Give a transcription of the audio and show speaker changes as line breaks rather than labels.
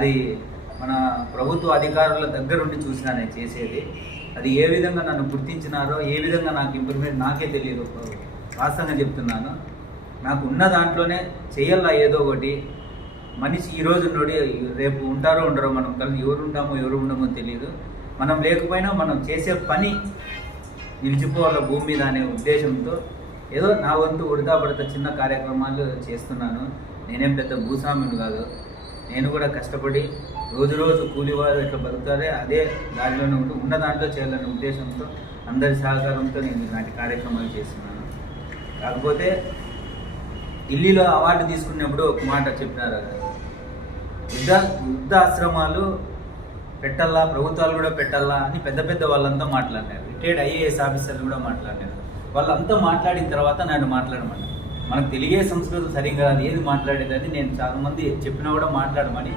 అది మన ప్రభుత్వ అధికారుల దగ్గరుండి చూసినా నేను చేసేది. అది ఏ విధంగా నన్ను గుర్తించినారో ఏ విధంగా నాకు ఇంప్రూవ్మెంట్ నాకే తెలియదు వాస్తవంగా చెప్తున్నాను. నాకు ఉన్న దాంట్లోనే చేయాలా ఏదో ఒకటి. మనిషి ఈ రోజు నుండి రేపు ఉంటారో ఉండరో మనం కలిసి ఎవరు ఉంటామో ఎవరు ఉండమో తెలియదు మనం లేకపోయినా మనం చేసే పని నిలిచిపోవాల భూమి మీద అనే ఉద్దేశంతో ఏదో నా వంతు ఉడతా పడతా చిన్న కార్యక్రమాలు చేస్తున్నాను. నేనేం పెద్ద భూస్వామిని కాదు. నేను కూడా కష్టపడి రోజు రోజు కూలివారు ఇట్లా బతుకుతారే అదే దారిలోనే ఉంటూ ఉన్న దాంట్లో చేయాలనే ఉద్దేశంతో అందరి సహకారంతో నేను ఇలాంటి కార్యక్రమాలు చేస్తున్నాను. కాకపోతే ఢిల్లీలో అవార్డు తీసుకున్నప్పుడు ఒక మాట చెప్పినారు వృద్ధ వృద్ధాశ్రమాలు పెట్టాలా ప్రభుత్వాలు కూడా పెట్టాలా అని పెద్ద పెద్ద వాళ్ళంతా మాట్లాడినారు. రిటైర్డ్ ఐఏఎస్ ఆఫీసర్లు కూడా మాట్లాడినారు. వాళ్ళంతా మాట్లాడిన తర్వాత నన్ను మాట్లాడమన్నారు. మనకు తెలియ సంస్కృతం సరిగ్గా రాదు ఏది మాట్లాడేదని నేను చాలామంది చెప్పినా కూడా మాట్లాడమని